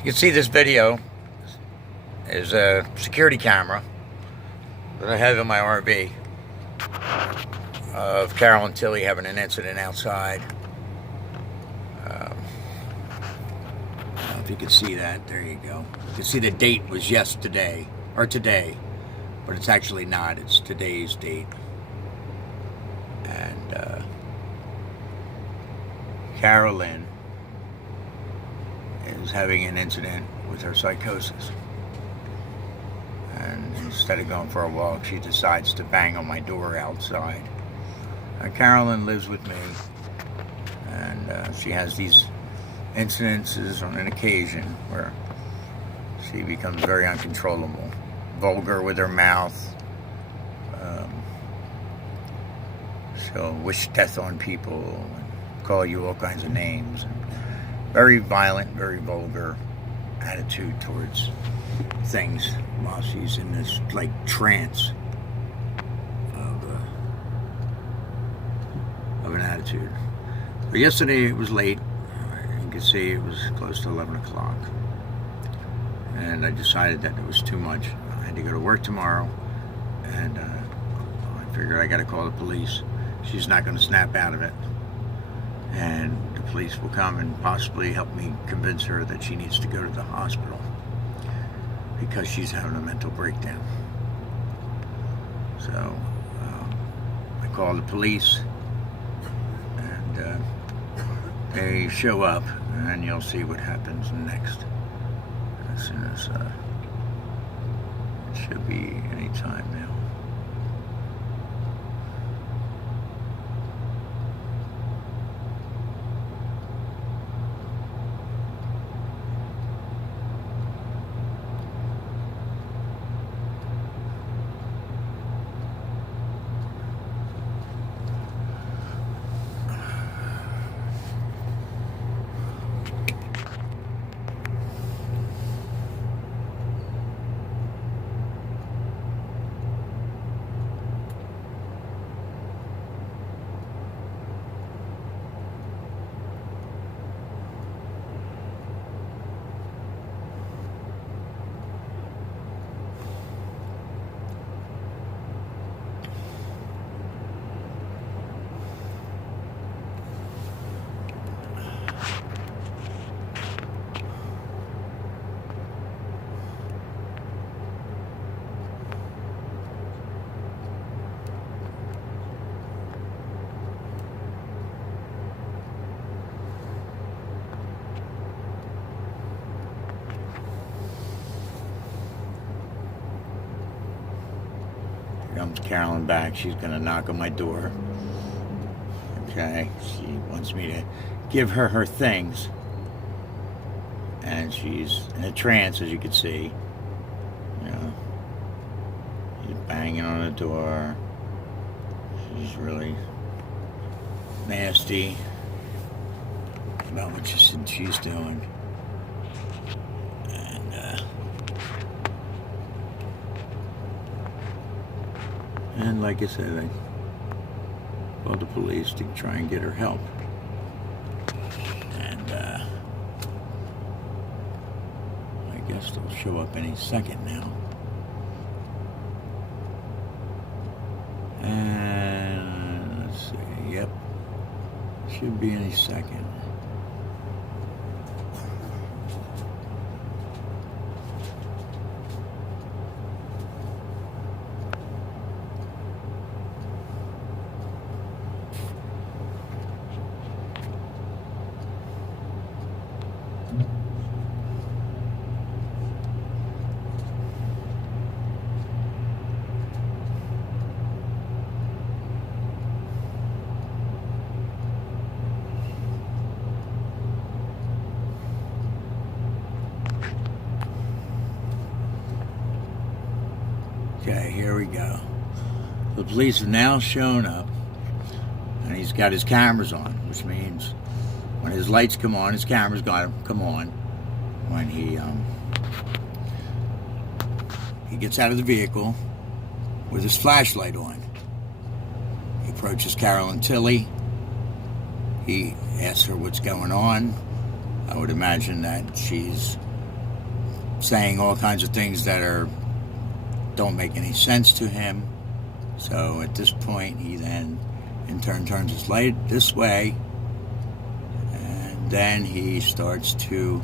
You can see this video is a security camera that I have in my RV of Carol and Tilly having an incident outside. I don't know if you can see that. There you go. You can see the date was yesterday, or today, but it's actually not. It's today's date. And Carolyn is having an incident with her psychosis. And instead of going for a walk, she decides to bang on my door outside. Carolyn lives with me, and she has these incidences on an occasion where she becomes very uncontrollable, vulgar with her mouth. She'll wish death on people, and call you all kinds of names. Very violent, very vulgar attitude towards things while she's in this like trance of an attitude. But yesterday it was late. You can see it was close to 11 o'clock. And I decided that it was too much. I had to go to work tomorrow, and I figured I got to call the police. She's not going to snap out of it. And the police will come and possibly help me convince her that she needs to go to the hospital because she's having a mental breakdown. So I call the police, and they show up, and you'll see what happens next. As soon as it should be any time now. Comes Carolyn back. She's going to knock on my door. Okay, she wants me to give her her things, and she's in a trance, as you can see. You know, she's banging on the door. She's really nasty about what she's doing. And like I said, I called the police to try and get her help. And I guess they'll show up any second now. And let's see, yep, should be any second. Okay, here we go. The police have now shown up, and he's got his cameras on, which means when his lights come on, his cameras got to come on. When he gets out of the vehicle with his flashlight on. He approaches Carol and Tilly. He asks her what's going on. I would imagine that she's saying all kinds of things that don't make any sense to him. So at this point, he then in turn turns his light this way, and then he starts to,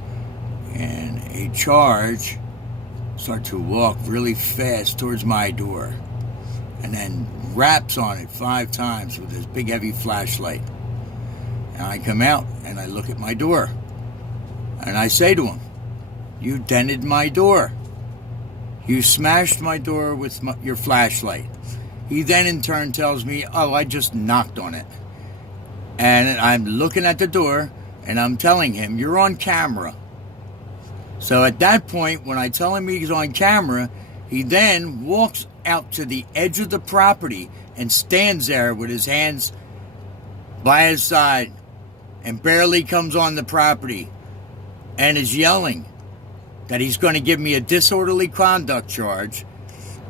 in a charge, start to walk really fast towards my door, and then raps on it 5 times with his big heavy flashlight. And I come out and I look at my door, and I say to him, "You dented my door. You smashed my door with your flashlight." He then in turn tells me, "Oh, I just knocked on it." And I'm looking at the door and I'm telling him, "You're on camera." So at that point, when I tell him he's on camera, he then walks out to the edge of the property and stands there with his hands by his side and barely comes on the property and is yelling that he's going to give me a disorderly conduct charge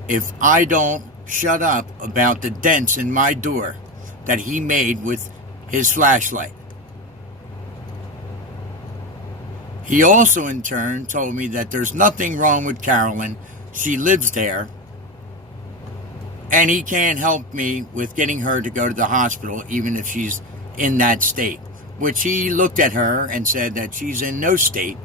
if I don't shut up about the dents in my door that he made with his flashlight. He also in turn told me that there's nothing wrong with Carolyn. She lives there, and he can't help me with getting her to go to the hospital even if she's in that state, which he looked at her and said that she's in no state,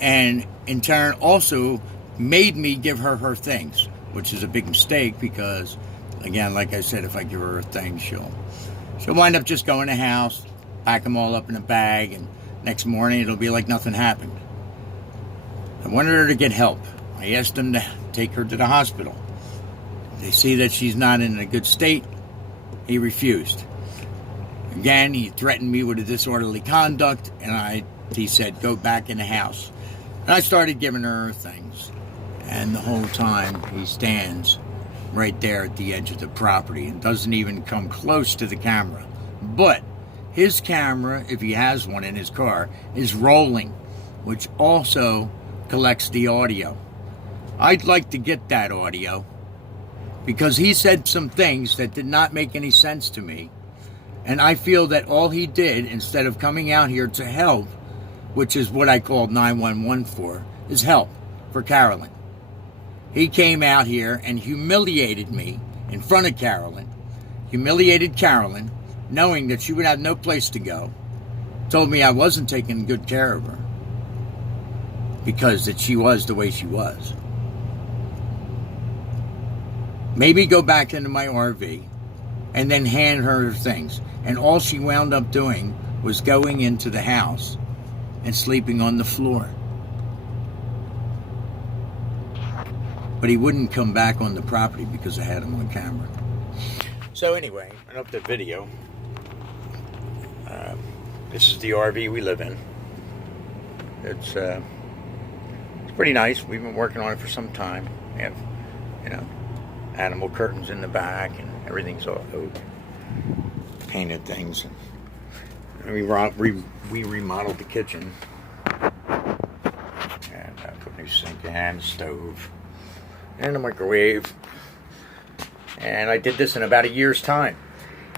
and in turn also made me give her her things, which is a big mistake because, again, like I said, if I give her her things, she'll wind up just going to the house, pack them all up in a bag, and next morning it'll be like nothing happened. I wanted her to get help. I asked them to take her to the hospital. They see that she's not in a good state. He refused. Again, he threatened me with a disorderly conduct, and he said, "Go back in the house." And I started giving her things. And the whole time, he stands right there at the edge of the property and doesn't even come close to the camera. But his camera, if he has one in his car, is rolling, which also collects the audio. I'd like to get that audio because he said some things that did not make any sense to me. And I feel that all he did, instead of coming out here to help, which is what I called 911 for, is help for Carolyn. He came out here and humiliated me in front of Carolyn, humiliated Carolyn, knowing that she would have no place to go, told me I wasn't taking good care of her because that she was the way she was. Maybe go back into my RV and then hand her her things. And all she wound up doing was going into the house and sleeping on the floor. But he wouldn't come back on the property because I had him on camera. So anyway, enough the video. This is the RV we live in. It's pretty nice. We've been working on it for some time. We have, animal curtains in the back, and everything's all oak. Painted things. And we remodeled the kitchen. And put a new sink in, stove, and a microwave. And I did this in about a year's time.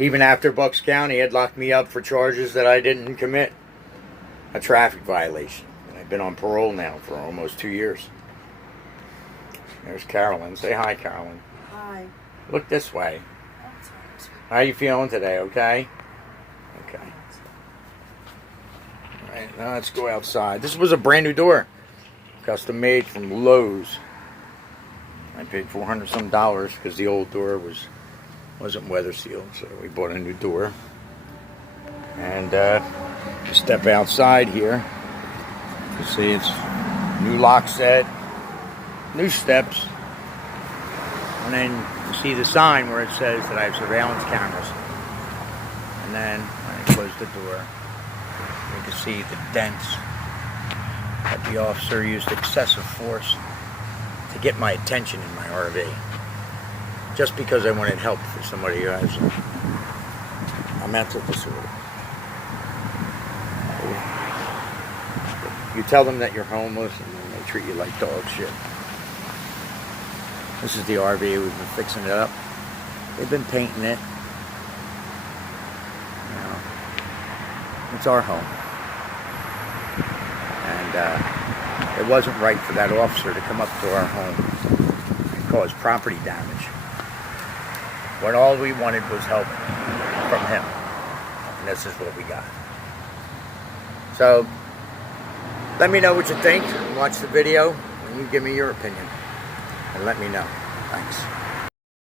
Even after Bucks County had locked me up for charges that I didn't commit. A traffic violation. And I've been on parole now for almost 2 years. There's Carolyn. Say hi, Carolyn. Hi. Look this way. How you feeling today, okay? Okay. Alright, now let's go outside. This was a brand new door. Custom made from Lowe's. I paid $400 some because the old door wasn't weather sealed, so we bought a new door. And you step outside here, you see it's new lock set, new steps, and then you see the sign where it says that I have surveillance cameras. And then when I close the door, you can see the dents that the officer used excessive force to get my attention in my RV. Just because I wanted help for somebody who has a mental disorder. You tell them that you're homeless and then they treat you like dog shit. This is the RV. We've been fixing it up. They've been painting it. It's our home. And It wasn't right for that officer to come up to our home and cause property damage when all we wanted was help from him. And this is what we got. So, let me know what you think. Watch the video and you give me your opinion. And let me know. Thanks.